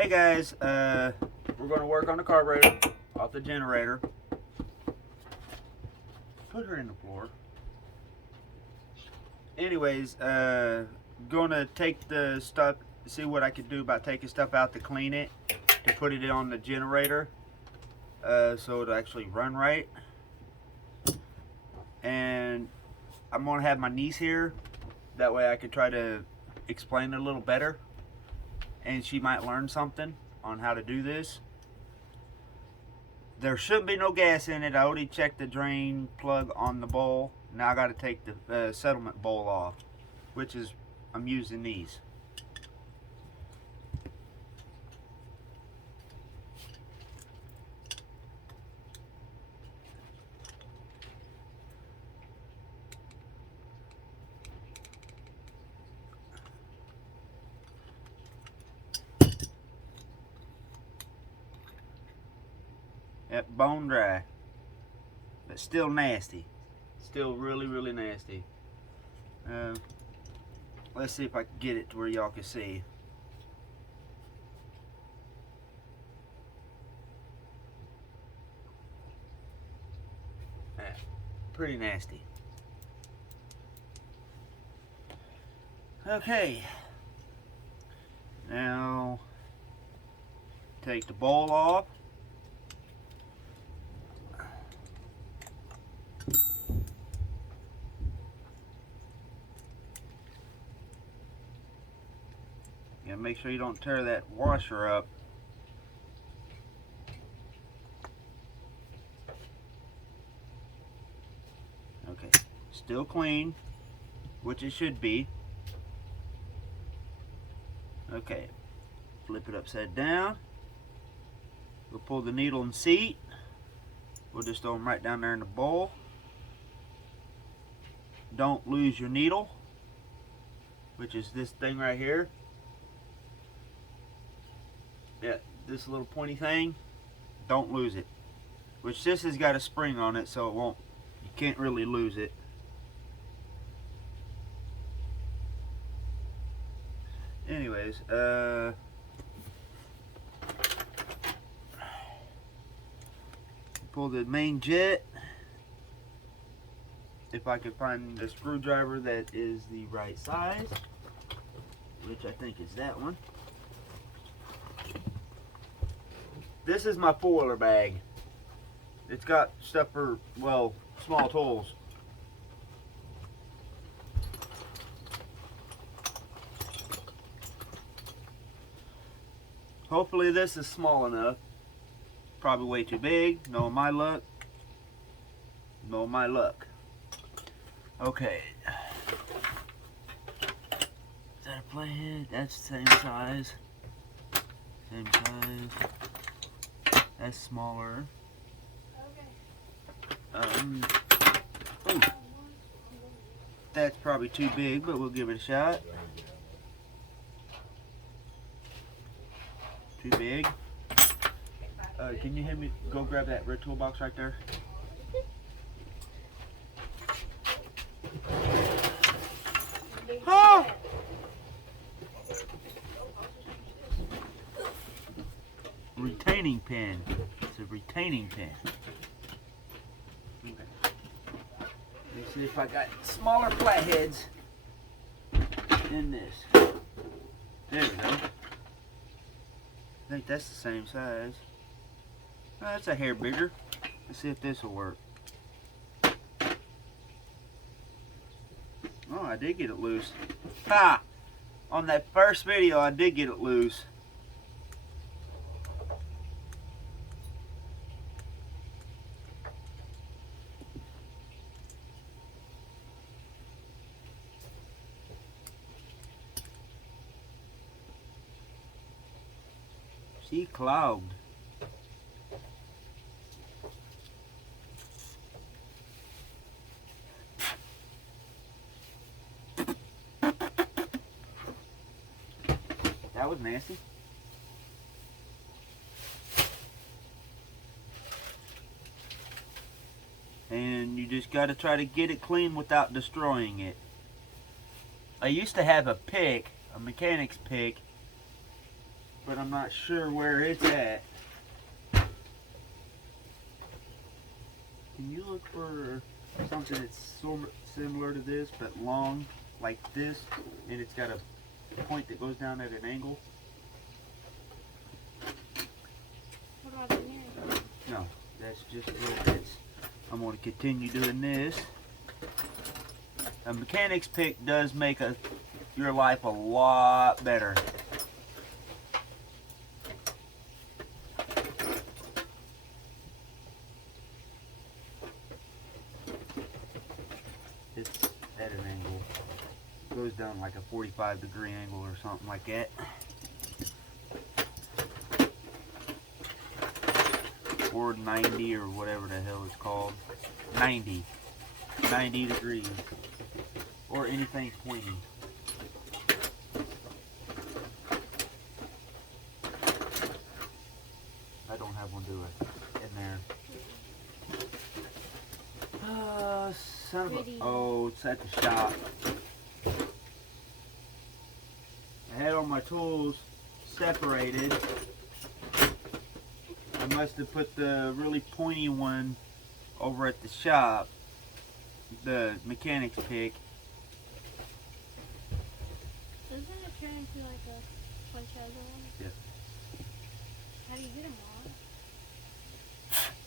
Hey guys, we're going to work on the carburetor off the generator. Put her in the floor. Anyways, going to take the stuff, see what I can do about taking stuff out to clean it, to put it on the generator, so it'll actually run right. And I'm going to have my niece here, that way I can try to explain it a little better, and she might learn something on how to do this. There shouldn't be no gas in it. I already checked the drain plug on the bowl. Now I got to take the settlement bowl off, which is, I'm using these. Yep, bone dry, but still nasty. Still really, really nasty. Let's see if I can get it to where y'all can see. Pretty nasty. Okay. Now, take the bowl off. And make sure you don't tear that washer up. Okay, still clean, which it should be. Okay, flip it upside down. We'll pull the needle and seat. We'll just throw them right down there in the bowl. Don't lose your needle, which is this thing right here. Yeah, this little pointy thing, don't lose it. Which this has got a spring on it, so it won't, you can't really lose it. Anyways, pull the main jet. If I can find the screwdriver that is the right size, which I think is that one. This is my foiler bag. It's got stuff for, well, small tools. Hopefully this is small enough. Probably way too big. Knowing my luck. Knowing my luck. Okay. Is that a playhead? That's the same size. Same size. That's smaller. Ooh. That's probably too big, but we'll give it a shot. Too big. Can you help me go grab that red toolbox right there? Oh! Retaining pin. It's a retaining pin. Okay. Let's see if I got smaller flatheads than this. There we go. I think that's the same size. Oh, that's a hair bigger. Let's see if this will work. Oh, I did get it loose. Ha! On that first video, I did get it loose. She clogged. That was nasty. And you just got to try to get it clean without destroying it. I used to have a pick, a mechanic's pick, but I'm not sure where it's at. Can you look for something that's similar to this, but long, like this, and it's got a point that goes down at an angle? What about in here? No, that's just little bits. I'm going to continue doing this. A mechanic's pick does make your life a lot better. It's at an angle. It goes down like a 45-degree angle or something like that. Or 90 or whatever the hell it's called. 90 degrees. Or anything pointy. I don't have one do it in there. Son of a, oh, it's at the shop. I had all my tools separated. I must have put the really pointy one over at the shop, the mechanic's pick. Doesn't it turn into like a bunch of other ones? Yeah. How do you get them all?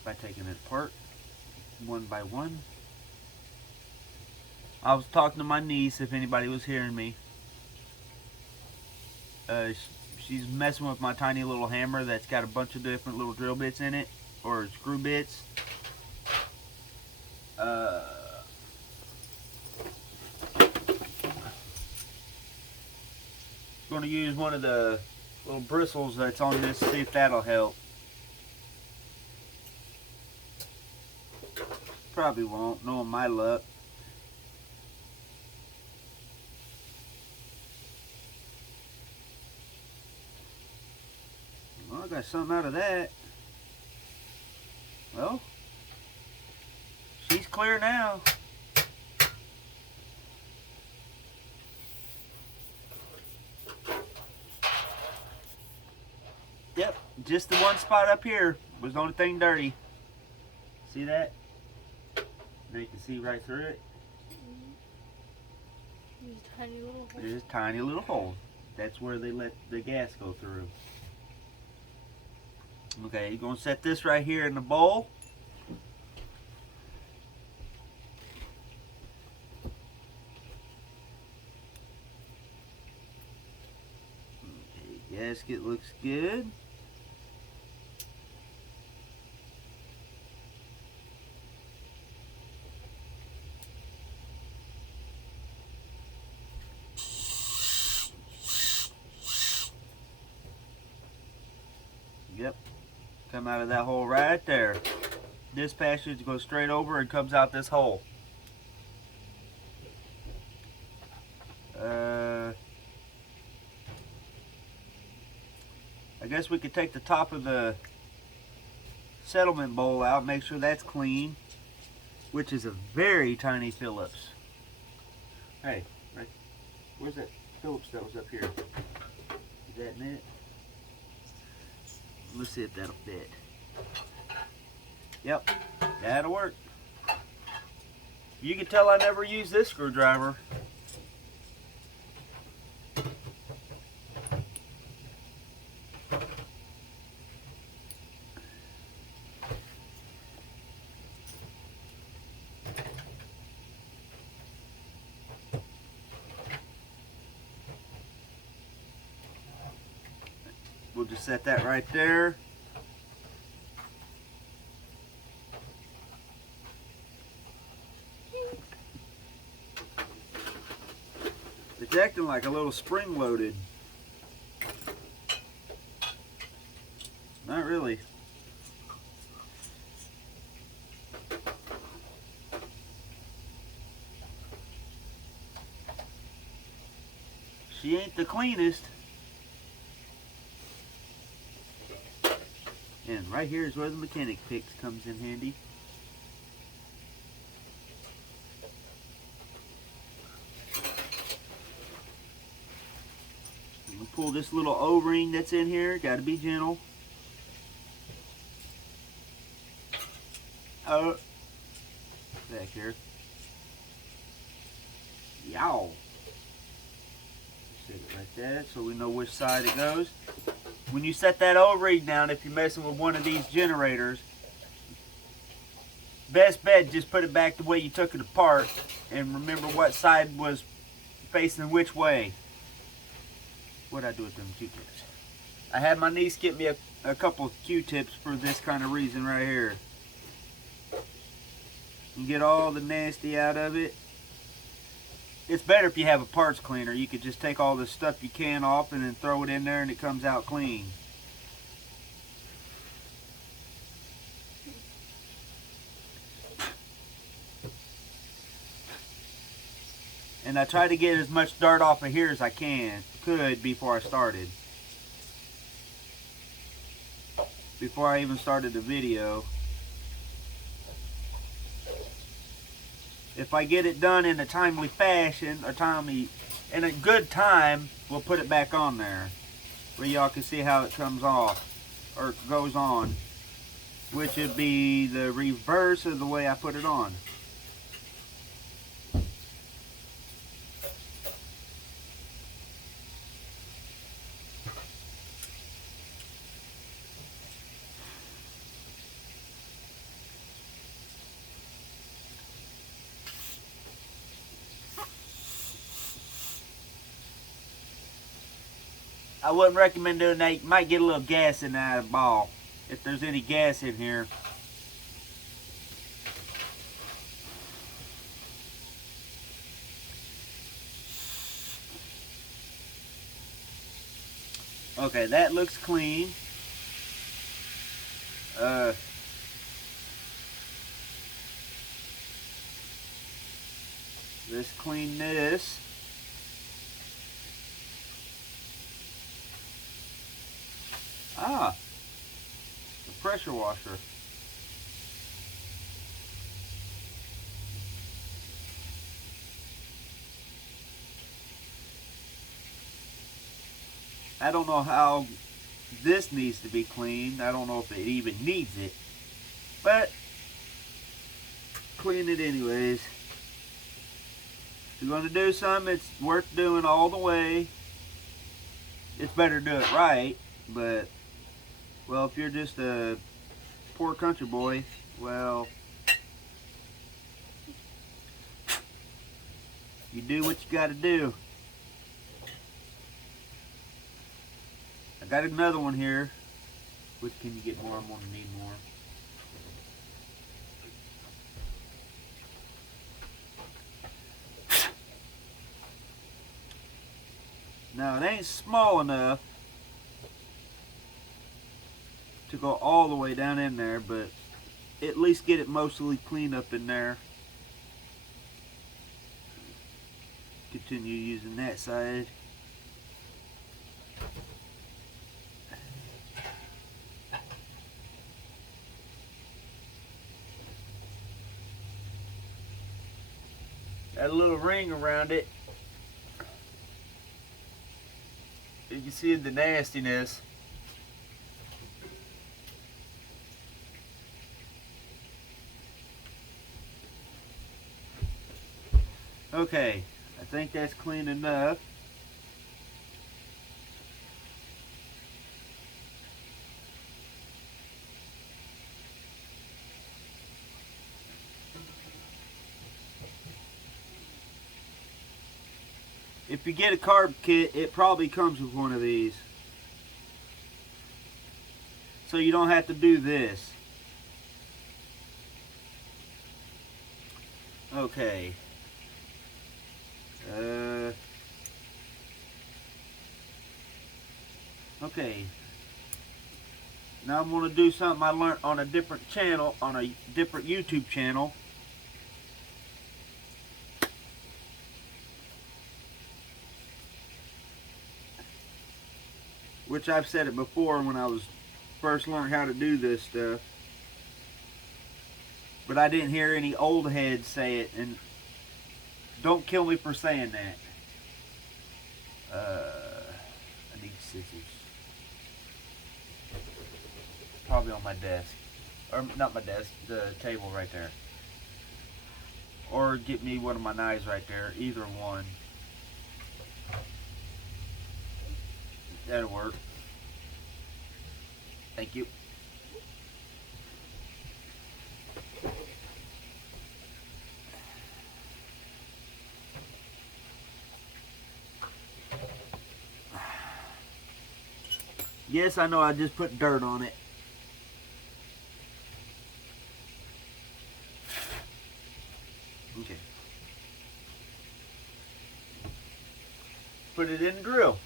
By taking it apart, one by one. I was talking to my niece, if anybody was hearing me. She's messing with my tiny little hammer that's got a bunch of different little drill bits in it, or screw bits. Going to use one of the little bristles that's on this, see if that'll help. Probably won't, knowing my luck. Well, I got something out of that. Well, she's clear now. Yep, just the one spot up here was the only thing dirty. See that? Now you can see right through it. These tiny little holes. There's a tiny little hole. That's where they let the gas go through. Okay, you're going to set this right here in the bowl. Okay, gasket looks good. Yep. Come out of that hole right there. This passage goes straight over and comes out this hole. I guess we could take the top of the settlement bowl out, make sure that's clean, which is a very tiny Phillips. Hey, right, where's that Phillips that was up here? Is that in it? Let's see if that'll fit. Yep, that'll work. You can tell I never use this screwdriver. We'll just set that right there. It's acting like a little spring-loaded. Not really. She ain't the cleanest. And right here is where the mechanic picks comes in handy. We'll pull this little O-ring that's in here. Got to be gentle. Oh, back here. Yow. Set it like that so we know which side it goes. When you set that O-ring down, if you're messing with one of these generators, best bet, just put it back the way you took it apart and remember what side was facing which way. What'd I do with them Q-tips? I had my niece get me a couple of Q-tips for this kind of reason right here. You get all the nasty out of it. It's better if you have a parts cleaner. You could just take all the stuff you can off and then throw it in there and it comes out clean. And I try to get as much dirt off of here as I could before I started. Before I even started the video. If I get it done in a timely fashion, or in a good time, we'll put it back on there. Where y'all can see how it comes off, or goes on. Which would be the reverse of the way I put it on. I wouldn't recommend doing that. You might get a little gas in that ball. If there's any gas in here. Okay, that looks clean. Let's clean this. Ah, the pressure washer. I don't know how this needs to be cleaned. I don't know if it even needs it, but clean it anyways. If you're going to do something, it's worth doing all the way. It's better to do it right, but well, if you're just a poor country boy, well, you do what you got to do. I got another one here. Which can you get more? I'm going to need more. Now, it ain't small enough to go all the way down in there, but at least get it mostly clean up in there. Continue using that side. Got a little ring around it. You can see the nastiness. Okay, I think that's clean enough. If you get a carb kit, it probably comes with one of these. So you don't have to do this. Okay. Okay. Now I'm going to do something I learned on a different channel, on a different YouTube channel. Which I've said it before when I was first learning how to do this stuff. But I didn't hear any old heads say it, and don't kill me for saying that. I need scissors. Probably on my desk. Or not my desk, the table right there. Or get me one of my knives right there. Either one. That'll work. Thank you. Yes, I know I just put dirt on it. Okay. Put it in the drill.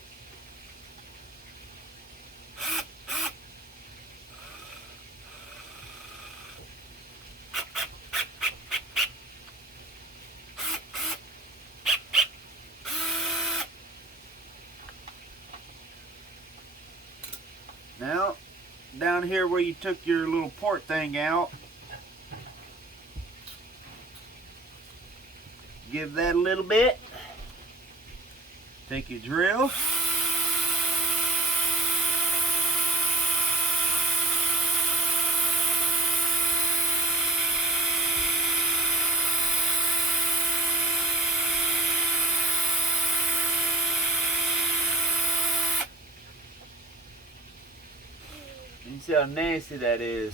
Now, down here where you took your little port thing out, give that a little bit. Take your drill. You see how nasty that is.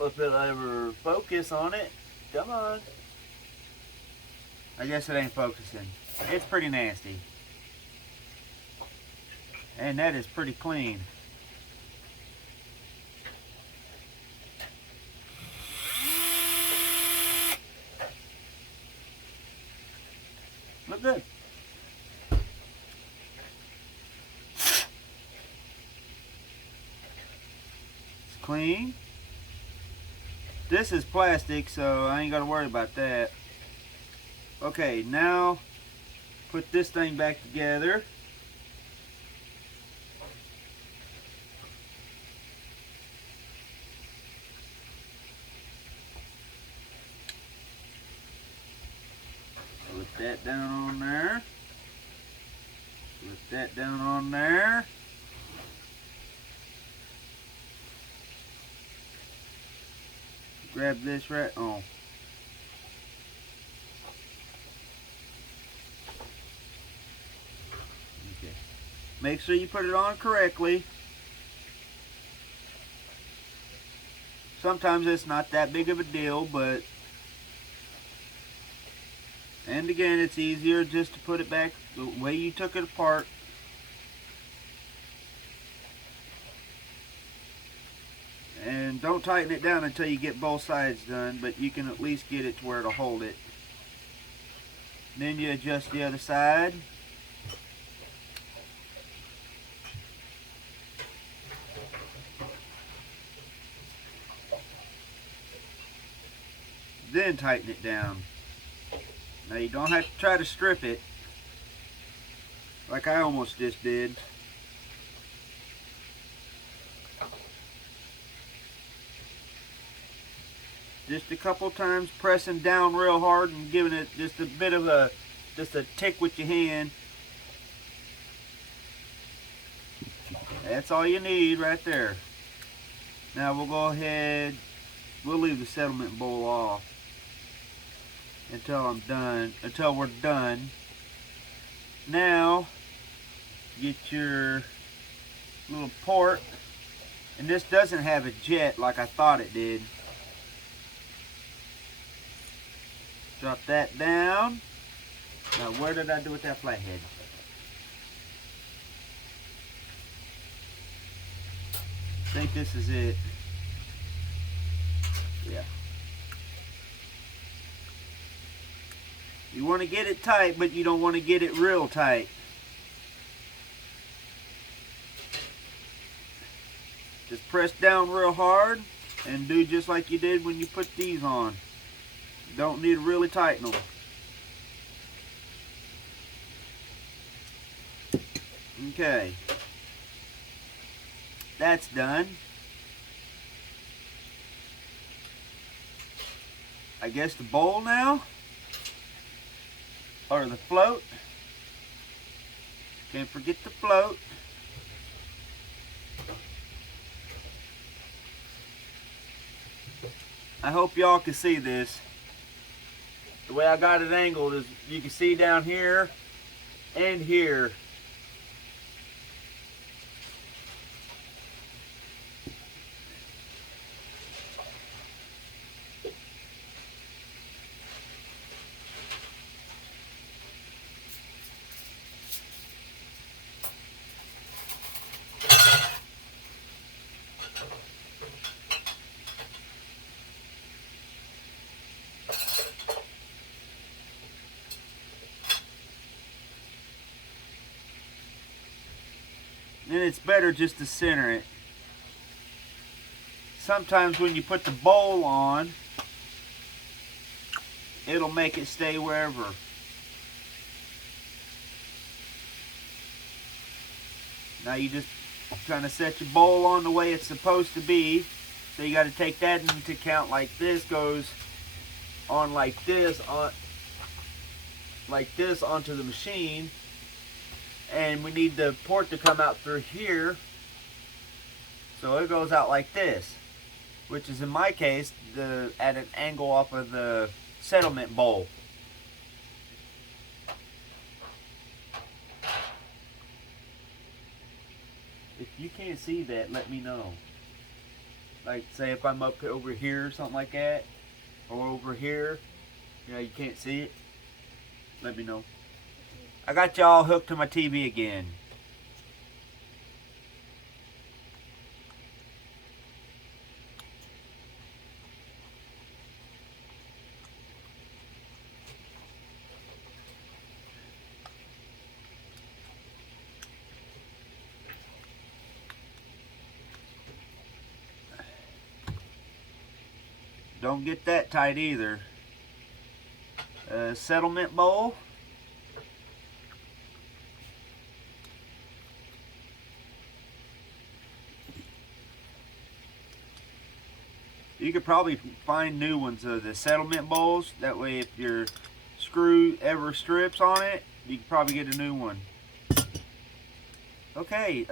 If it'll ever focus on it, come on. I guess it ain't focusing. It's pretty nasty. And that is pretty clean. Look good. It's clean. This is plastic, so I ain't gotta worry about that. Okay, now put this thing back together. Put that down on there. Put that down on there. Grab this right on. Okay. Make sure you put it on correctly. Sometimes it's not that big of a deal, but and again, it's easier just to put it back the way you took it apart. And don't tighten it down until you get both sides done, but you can at least get it to where it'll hold it. Then you adjust the other side. Then tighten it down. Now you don't have to try to strip it like I almost just did. Just a couple times pressing down real hard and giving it just a bit of a tick with your hand. That's all you need right there. Now we'll go ahead, we'll leave the settlement bowl off until we're done. Now get your little port, and this doesn't have a jet like I thought it did. Drop that down. Now where did I do with that flathead? I think this is it. Yeah. You want to get it tight, but you don't want to get it real tight. Just press down real hard and do just like you did when you put these on. Don't need to really tighten them. Okay. That's done. I guess the bowl now. or the float. Can't forget the float. I hope y'all can see this. The way I got it angled is you can see down here and here. And it's better just to center it. Sometimes when you put the bowl on, it'll make it stay wherever. Now you just kind of set your bowl on the way it's supposed to be. So you got to take that into account. Like this goes on like this, onto the machine. And we need the port to come out through here. So it goes out like this, which is in my case at an angle off of the settlement bowl. If you can't see that, let me know. Like say if I'm up over here or something like that, or over here, you can't see it, let me know. I got y'all hooked to my TV again. Don't get that tight either. Settlement bowl. You could probably find new ones of the settlement bowls. That way if your screw ever strips on it, you can probably get a new one. Okay,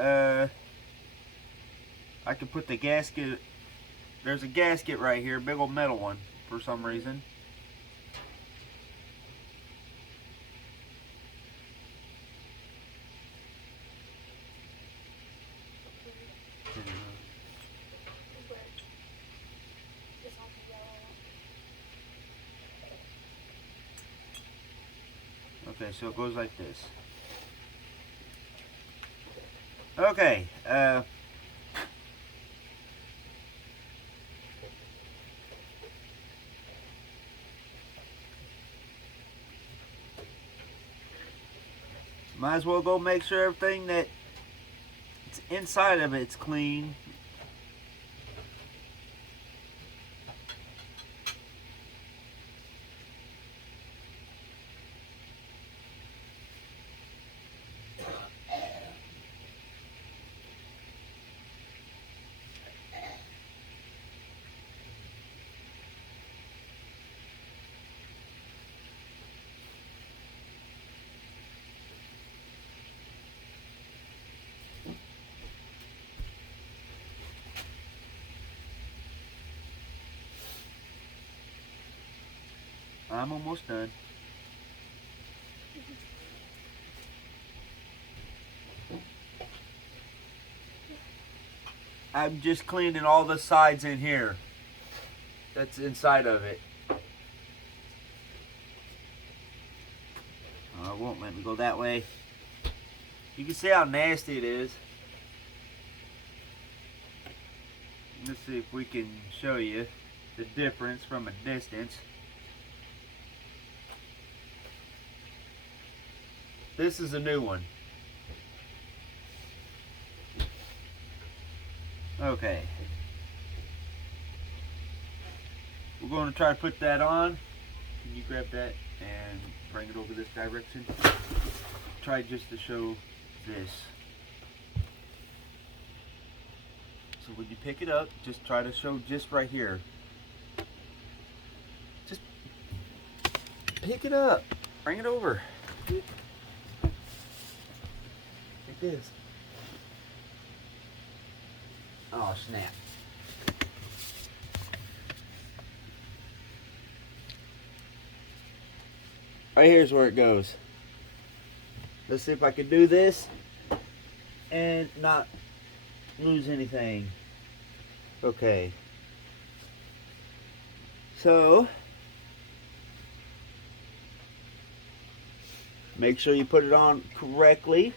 I could put the gasket. There's a gasket right here, big old metal one for some reason. Okay, so it goes like this. Okay, might as well go make sure everything that's inside of it's clean. I'm almost done. I'm just cleaning all the sides in here that's inside of it. Oh, it won't let me go that way. You can see how nasty it is. Let's see if we can show you the difference from a distance. This is a new one. Okay. We're going to try to put that on. Can you grab that and bring it over this direction? Try just to show this. So when you pick it up, just try to show just right here. Just pick it up. Bring it over. Like this. Oh, snap. Right here's where it goes. Let's see if I can do this and not lose anything. Okay. So, make sure you put it on correctly.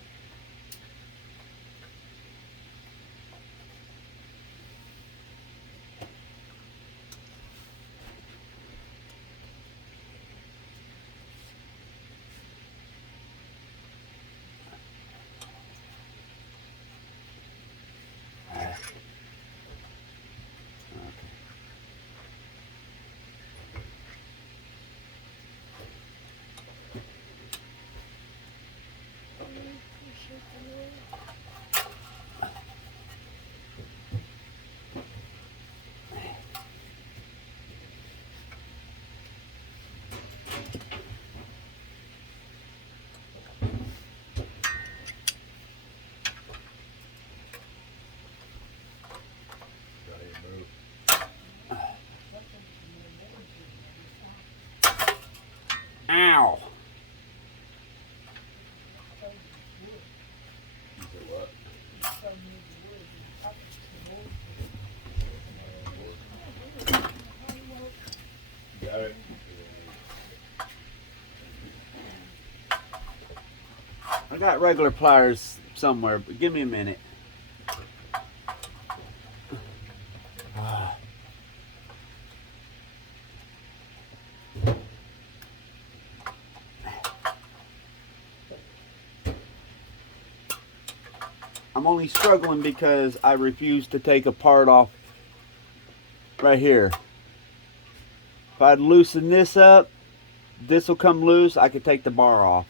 Ow. Got it. I got regular pliers somewhere, but give me a minute. I'm only struggling because I refuse to take a part off right here. If I'd loosen this up, this will come loose, I could take the bar off.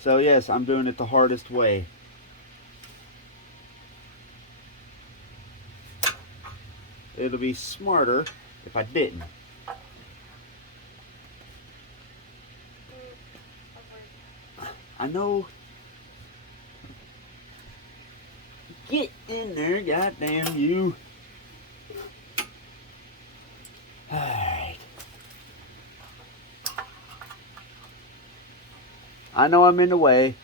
So yes, I'm doing it the hardest way. It'll be smarter if I didn't. I know. Get in there, goddamn you. Alright. I know I'm in the way.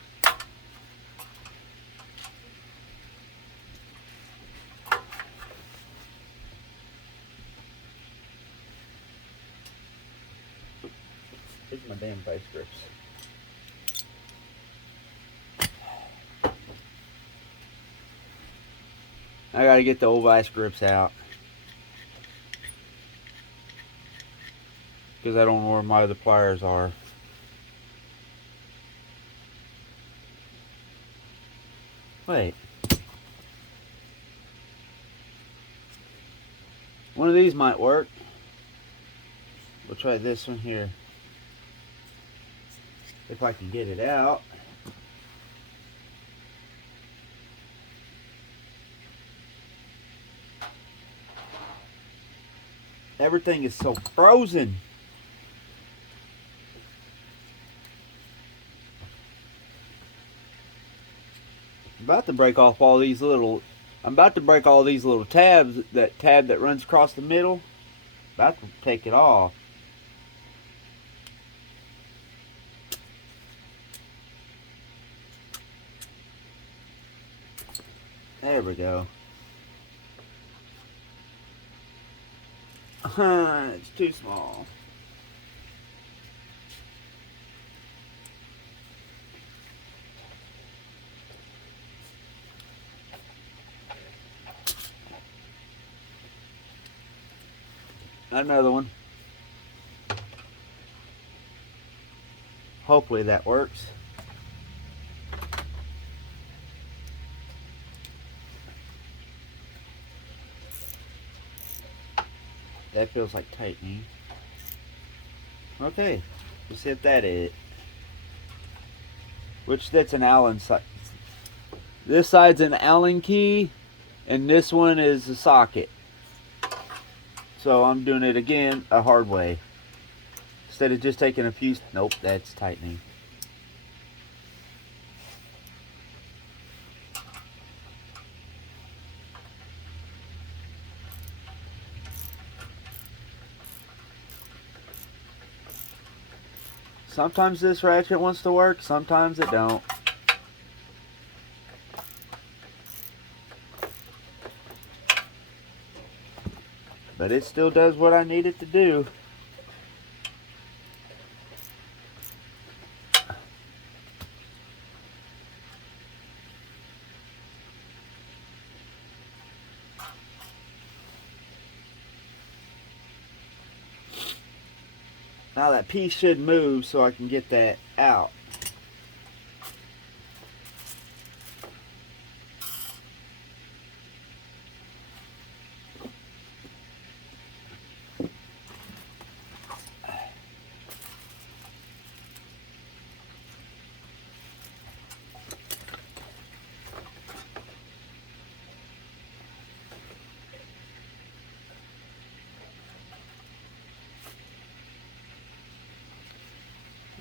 Here's my damn vice grips. I gotta get the old vice grips out. Because I don't know where my other pliers are. Wait. One of these might work. We'll try this one here. If I can get it out. Everything is so frozen. I'm about to break off all these little. I'm about to break all these little tabs. That tab that runs across the middle. About to take it off. There we go. It's too small. Another one. Hopefully that works. That feels like tightening. Okay, let's see if that is it. Which that's an Allen side. This side's an Allen key, and this one is a socket. So I'm doing it again a hard way. Instead of just taking a few, nope, that's tightening. Sometimes this ratchet wants to work, sometimes it don't. But it still does what I need it to do. Now that piece should move so I can get that out.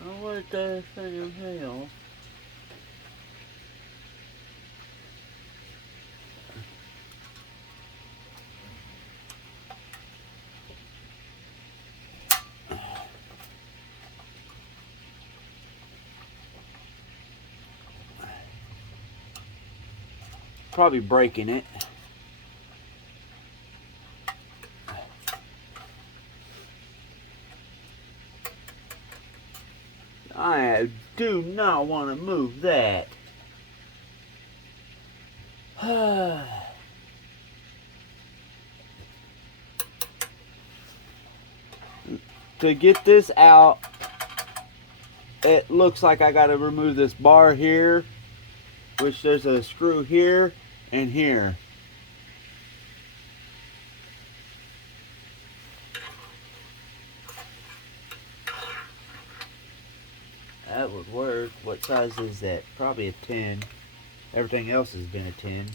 Oh, what the damn hell? Probably breaking it. I do not want to move that. To get this out, it looks like I got to remove this bar here, which there's a screw here and here. That would work. What size is that? Probably a 10. Everything else has been a 10.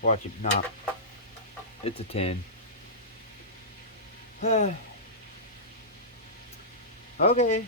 Watch it not. It's a 10. Okay.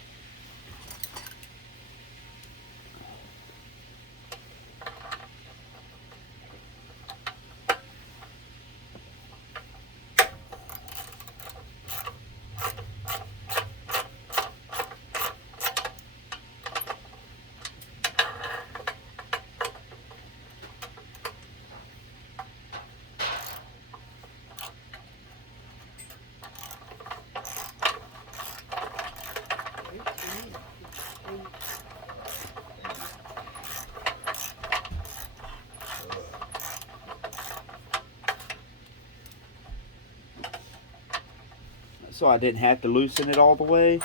So I didn't have to loosen it all the way.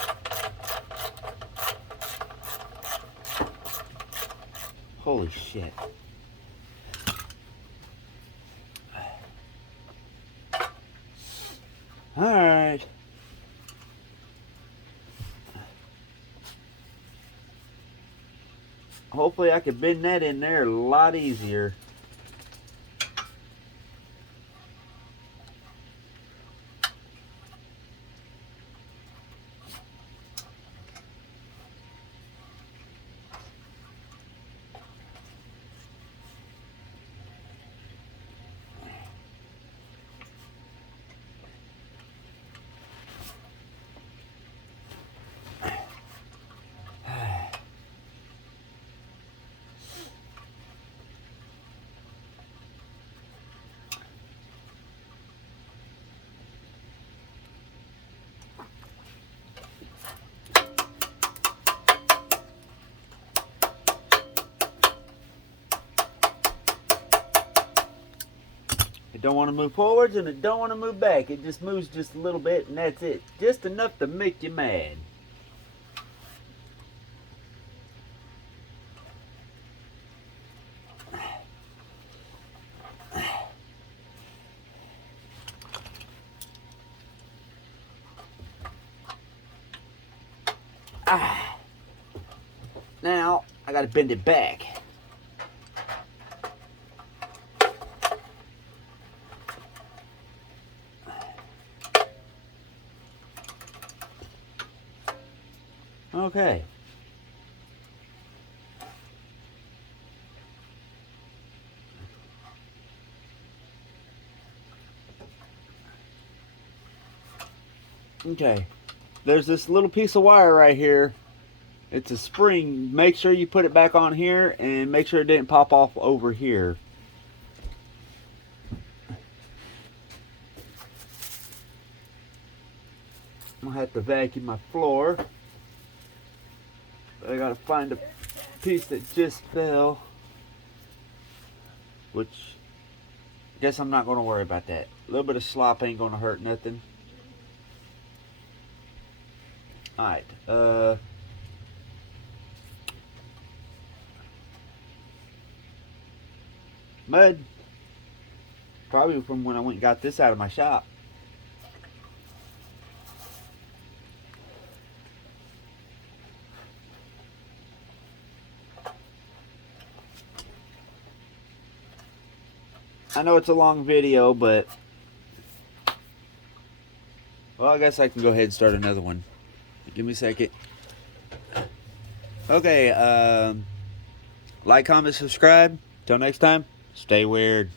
Holy shit. Alright. Hopefully I can bend that in there a lot easier. It don't want to move forwards and it don't want to move back. It just moves just a little bit and that's it. Just enough to make you mad. Now I gotta bend it back. Okay. Okay. There's this little piece of wire right here. It's a spring. Make sure you put it back on here and make sure it didn't pop off over here. I'm gonna have to vacuum my floor. I gotta find a piece that just fell. Which, guess I'm not gonna worry about that. A little bit of slop ain't gonna hurt nothing. Alright, mud. Probably from when I went and got this out of my shop. I know it's a long video, but well, I guess I can go ahead and start another one. Give me a second. Okay, like, comment, subscribe. Till next time, stay weird.